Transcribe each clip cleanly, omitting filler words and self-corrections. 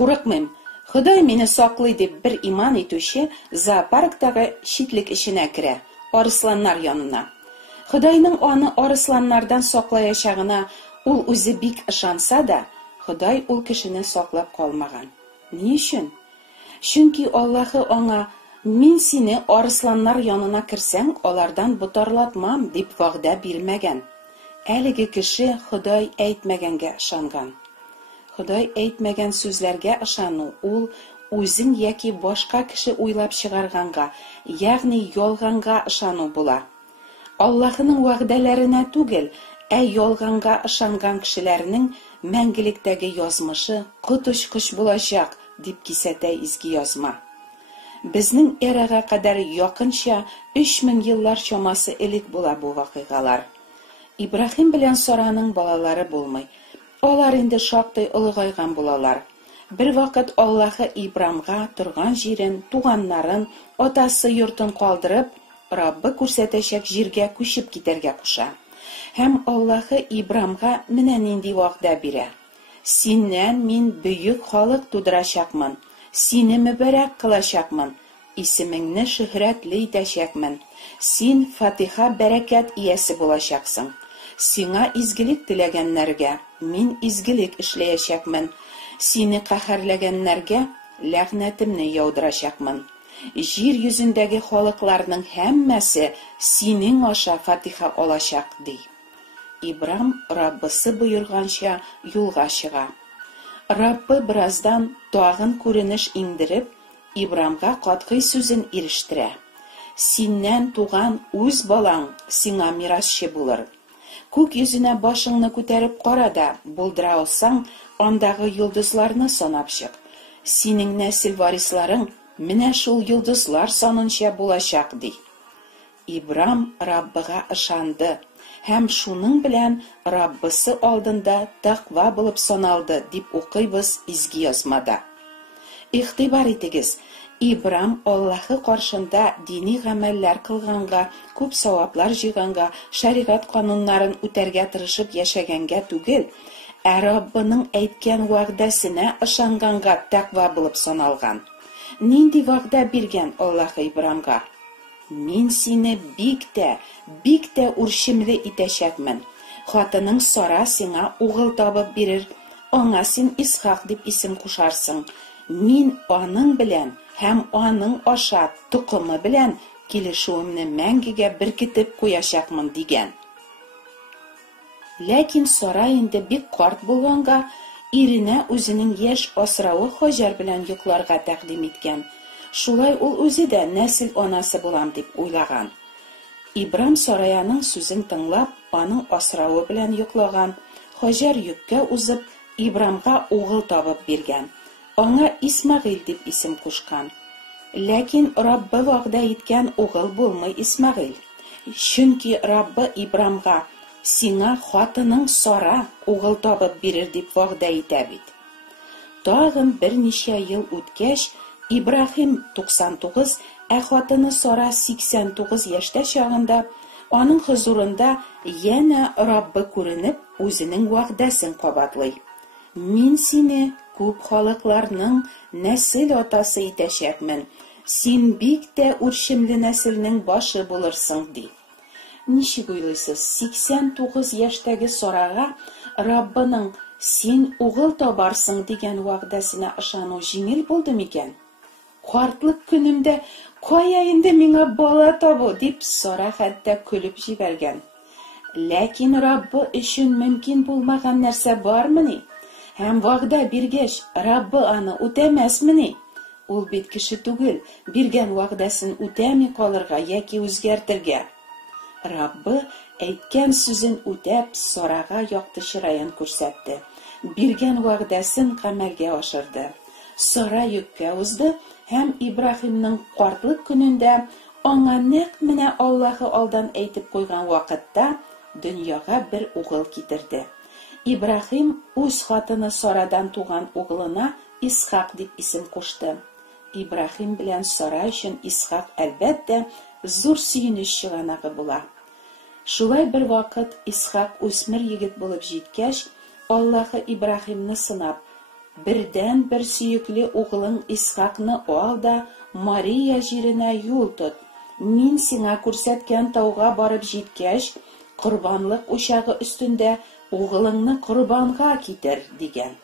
Курыкмыйм. Ходай мине саклый дип бер иман итүче зоопарктагы шитлек эшенә керә, арысланнар янына. Ходайның аны арысланнардан саклаячагына ул үзе бик ышанса да, Ходай ул кешене саклап калмаган. Ни өчен? Чөнки Аллаһы аңа: "Мин сине арысланнар янына керсәң, алардан бутарлатмам" дип вәгъдә бирмәгән. Әлеге кеше Ходай әйтмәгәнгә ышанган. Ходай әйтмәгән сүзләргә ышану ул үзең яки башка кеше уйлап чыгарганга, ягъни ялганга ышану була. Аллаһның вәгъдәләренә түгел, ялганга ышанган кешеләрнең мәңгелектәге язмышы коточкыч булачак дип кисәтә изге язма. Безнең эрага кадәр якынча 3000 еллар чамасы элек була бу вакыйгалар. Ибраһим белән Сараның балалары булмый. Алар инде шактый улыгайган булалар. Бер вакыт Аллаһы Ибрамга торган җирен, туганнарын, атасы йортын калдырып, Раббы күрсәтәчәк җиргә күчеп китәргә куша. Һәм Аллаһы Ибрамга менә нинди вәгъдә бирә: "Синнән мин бөек халык тудырачакмын, сине мөбарәк кылачакмын, исемеңне шөһрәтле итәчәкмен, син Фатиха бәрәкәт иясе булачаксың. Сиңа изгелек теләгәннәргә мин изгелек эшләячәкмен, сине каһәрләгәннәргә ләгънәтемне яудырачакмын. Җир йөзендәге халыкларның һәммәсе синең аша Фатиха алачак" ди. Ибрам Раббысы боерганча юлга чыга. Раббы бераздан тагын күренеш иңдереп, Ибрамга катгый сүзен ирештирә: "Синнән туган үз балаң сиңа мирасчы булыр. Күк йөзенә башыңны күтәреп кара да, булдыра алсаң, андагы йолдызларны санап чык. Синең нәсел варисларың менә шул йолдызлар санынча булачак" ди. Ибрам Раббыга ышанды һәм шуның белән Раббысы алдында тақва булып саналды дип укыйбыз изге язмада. Игътибар итегез, Ибрам Аллаһы каршында дини гамәлләр кылганга, күп саваплар җыйганга, шәригать кануннарын үтәргә тырышып яшәгәнгә түгел, Раббының әйткән вәгъдәсенә ышанганга тақва булып саналган. Нинди вәгъдә биргән Аллаһы Ибрамга? "Мин сине бик тә үрчемле итәчәкмен. Хатының Сара сиңа угыл табып бирер, аңа син Исхак дип исем кушарсың. Мин аның белән һәм аның аша тукымы белән килешүемне мәңгегә беркетеп куячакмын" дигән. Ләкин Сара инде бик карт булганга, иренә үзенең яшь асравы Хаҗар белән йокларга тәкъдим иткән. Шулай ул үзе дә нәсел анасы булам дип уйлаган. Ибрам Сараяның сүзен тыңлап, аның асравы белән йоклаган. Хаҗар йөккә узып, Ибрамга угыл табып биргән. Аңа Исмагыйль дип исем кушкан. Ләкин Раббы вәгъдә иткән угыл булмый Исмагыйль. Чөнки Раббы Ибрамга: "Сиңа хатының Сара угыл табып бирер" дип вәгъдә итә бит. Тагын берничә ел үткәч, Ибраһим 99, хатыны Сара 89 яшьтә чагында, аның хузурында янә Раббы күренеп, үзенең вәгъдәсен кабатлый: "Мин сине күп халыкларның нәсел атасы итәчәкмен. Син бик тә үрчемле нәселнең башы булырсың" ди. Ничек уйлыйсыз, 89 яшьтәге Сарага Раббының "Син угыл табарсың" дигән вәгъдәсенә ышану җиңел булды микән? "Картлык көнемдә кая инде миңа бала табу" дип Сара хәтта көлеп җибәргән. Ләкин Раббы өчен мөмкин булмаган нәрсә бармыни? Һәм вәгъдә биргәч, Раббы аны үтәмәсмени? Ул бит кеше түгел, биргән вәгъдәсен үтәми калырга яки үзгәртергә. Раббы әйткән сүзен үтәп, Сарага якты чыраен күрсәтте. Биргән вәгъдәсен гамәлгә ашырды. Сара йөккә узды һәм Ибраһимның картлык көнендә аңа нәкъ менә Аллаһы алдан әйтеп куйган вакытта дөньяга бер угыл китерде. Ибраһим үз хатыны Сарадан туган угылына Исхак дип исем кушты. Ибраһим белән Сара өчен Исхак әлбәттә зур сөенеч чыганагы була. Шулай бер вакыт Исхак үсмер егет булып җиткәч, Аллаһы Ибраһимны сынап: birden bir сөйекле угылың Исхакны ал да Мария җиренә юл тот. Мин сиңа күрсәткән тауга барып җиткәч, корбанлык учагы өстендә угылыңны корбанга китер дигән.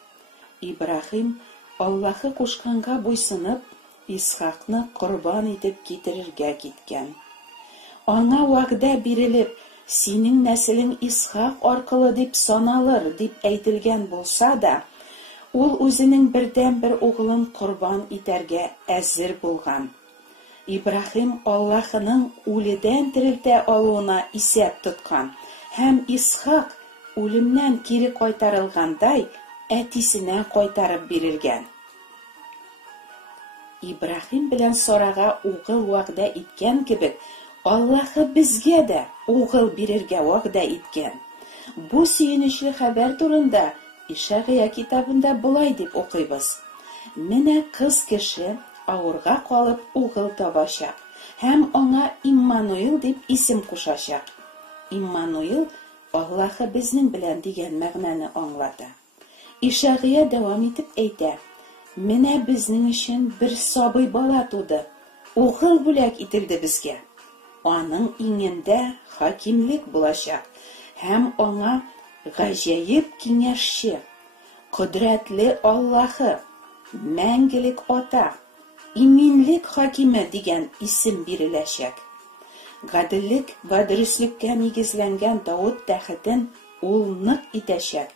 Ибраһим Аллаһы кушканга буйсынып, Исхакны корбан итеп китерергә киткән. Аңа вәгъдә бирелеп, синең нәселең Исхак аркылы дип саналыр дип әйтелгән булса да, ул үзенең бердән-бер угылын корбан итәргә әзер булган. Ибраһим Аллаһының үледән терелтә алуына исәп тоткан һәм Исхак үлемнән кире кайтарылгандай әтисенә кайтарып бирелгән. Ибраһим белән Сарага угыл вәгъдә иткән кебек, Аллаһы безгә дә угыл бирергә вәгъдә иткән. Бу сөенечле хәбәр турында Ишагия китабында булай дип укыйбыз. Менә кыз кеше авырга калып угыл табачак һәм аңа Иммануил дип исем кушачак. Иммануил Аллаһы безнең белән дигән мәгънәне аңлата. Ишагия дәвам итеп әйтә: Менә безнең өчен бер сабый бала туды. Угыл бүләк ителде безгә. Аның иңендә хакимлек булачак һәм аңа гаҗәеп киңәшче, кодрәтле Аллаһы, мәңгелек ата, иминлек хакиме дигән исем биреләчәк. Гаделлек ва дөреслеккә нигезләнгән Дауд тәхетен ул нык итәчәк.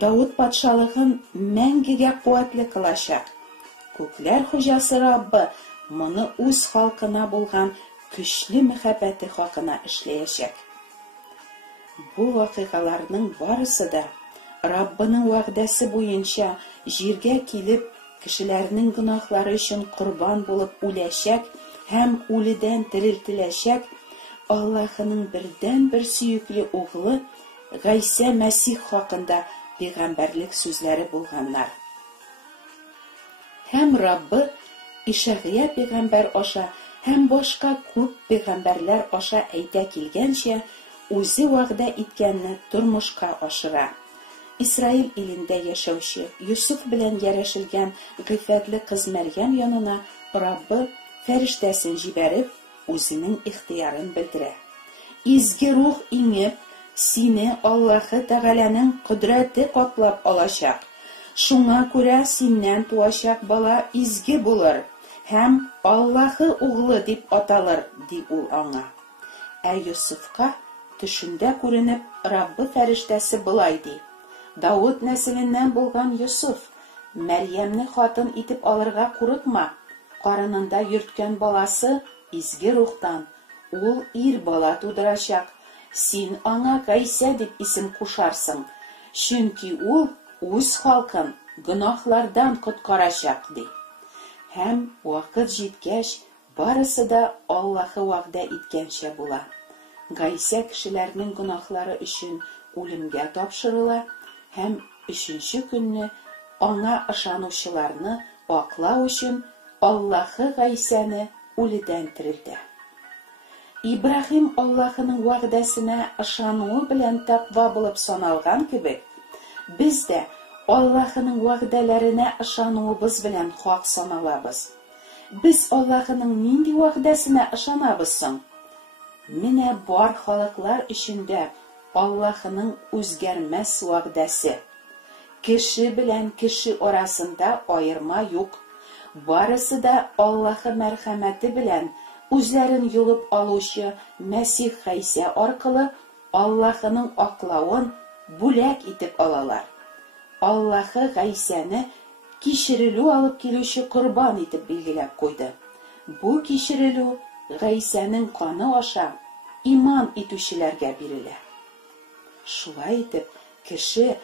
Дауд патшалыгын мәңгегә куәтле кылачак. Күкләр хуҗасы Раббы моны үз халкына булган көчле мәхәббәте хакына эшләячәк. Бу вакыйгаларның барысы да Раббының вәгъдәсе буенча җиргә килеп, кешеләрнең гөнаһлары өчен корбан булып үләчәк һәм үледән терелтеләчәк Аллаһының бердән-бер сөйекле угылы Гайса Мәсих хакында пәйгамбәрлек сүзләре булганнар. Һәм Раббы Ишагия пәйгамбәр аша һәм башка күп пәйгамбәрләр аша әйтә килгәнчә, үзе вәгъдә иткәнне тормышка ашыра. Исраил илендә яшәүче Юсуф белән ярәшелгән гыйффәтле кыз Мәрьям янына Раббы фәрештәсен җибәреп, үзенең ихтыярын белдерә. Изге рух иңеп, сине Аллаһы Тәгаләнең кодрәте каплап алачак. Шуңа күрә синнән туачак бала изге булыр һәм Аллаһы углы дип аталыр, ди ул аңа. Юсуфка төшендә күренеп Раббы фәрештәсе булай ди: Дауд нәселеннән булган Юсуф, Мәрьямне хатын итеп алырга курыкма. Карынында йөрткән баласы изге рухтан, ул ир бала тудырачак. Син аңа Гайса дип исем кушарсың, чөнки ул үз халкын гөнаһлардан коткарачак, ди. Һәм вакыт җиткәч, барысы да Аллаһы вәгъдә иткәнчә була. Гайса кешеләрнең гөнаһлары өчен үлемгә тапшырыла һәм 3нче көнне аңа ышанучыларны аклау өчен Аллаһы Гайсаны үледән терелтә. Ибраһим Аллаһының вәгъдәсенә ышануы белән тәкъва булып саналган кебек, без дә Аллаһының вәгъдәләренә ышануыбыз белән хак саналабыз. Без Аллаһының нинди вәгъдәсенә ышанабыз соң? Менә бар халыклар өчендә Аллаһының үзгәрмәс вәгъдәсе. Кеше белән кеше арасында аерма юк. Барысы да Аллаһы мәрхәмәте белән үзләрен юлып алучы Мәсих Гайса аркылы Аллаһының аклавын бүләк итеп алалар. Аллаһы Гайсаны кичерелү алып килүче корбан итеп билгеләп куйды. Бу кичерелү Гайсаның каны аша иман итүчеләргә бирелә. Шулай итеп, кеше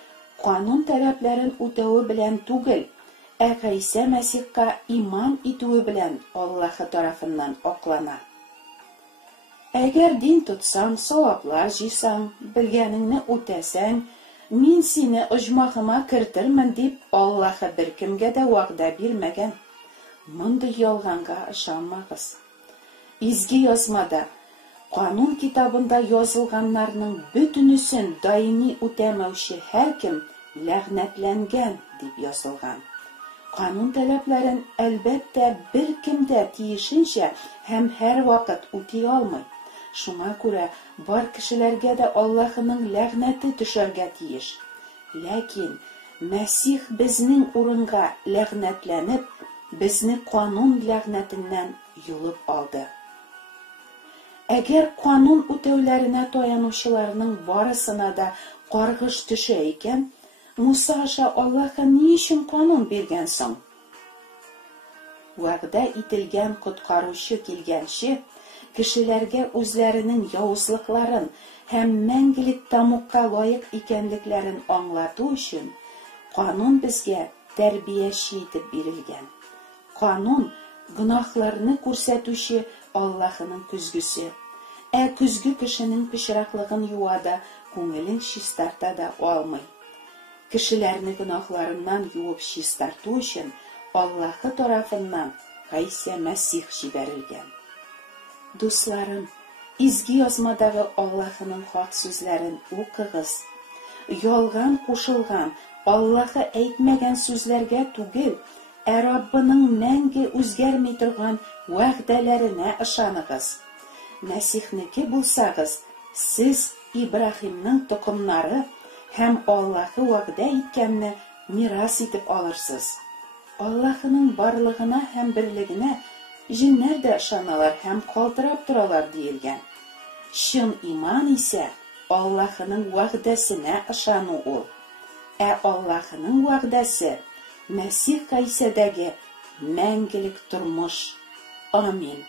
канун таләпләрен үтәүе белән түгел, Гайса Мәсихка иман итүе белән Аллаһы тарафыннан аклана. Әгәр дин тотсаң, саваплар җыйсаң, белгәнеңне үтәсәң, мин сине оҗмахыма кертермен дип Аллаһы беркемгә дә вәгъдә бирмәгән. Мондый ялганга ышанмагыз. Изге язмада, канун китабында язылганнарның бөтенесен даими үтәмәүче һәркем ләгънәтләнгән дип язылган. Канун таләпләрен әлбәттә беркем дә тиешенчә һәм һәр вакыт үти алмый. Шуңа күрә бар кешеләргә дә Аллаһның ләгънәте төшәргә тиеш. Ләкин Мәсих безнең урынга ләгънәтләнеп, безне канун ләгънәтеннән юлып алды. Әгәр канун үтәүләренә таянучыларның барысына да каргыш төшә икән, Муса аша Аллаһ ни өчен канун биргән соң? Вәгъдә ителгән коткаручы килгәнче, кешеләргә үзләренең явызлыкларын һәм мәңгелек тамукка лаек икәнлекләрен аңлату өчен канун безгә тәрбияче итеп бирелгән. Канун гөнаһларны күрсәтүче Аллаһның күзгүсе. Күзгү кешенең пычраклыгын юада, күңелен чистарта да алмый. Кешеләрне гөнаһларыннан юып чистарту өчен Аллаһы тарафыннан Гыйса Мәсих җибәрелгән. Дусларым, изге язмадагы Аллаһның хак сүзләрен укыгыз. Ялган кушылган, Аллаһы әйтмәгән сүзләргә түгел, Раббының мәңге үзгәрми торган вәгъдәләренә ышаныгыз. Мәсихнеке булсагыз, сез Ибраһимның тукымнары һәм Аллаһы вәгъдә иткәнне мирас итеп алырсыз. Аллаһның барлыгына һәм берлегенә җиннәр дә ышаналар һәм калтырап торалар диелгән. Чын иман исә Аллаһның вәгъдәсенә ышану ул. Аллаһның вәгъдәсе Мәсих Гыйсадагы мәңгелек тормыш. Амин.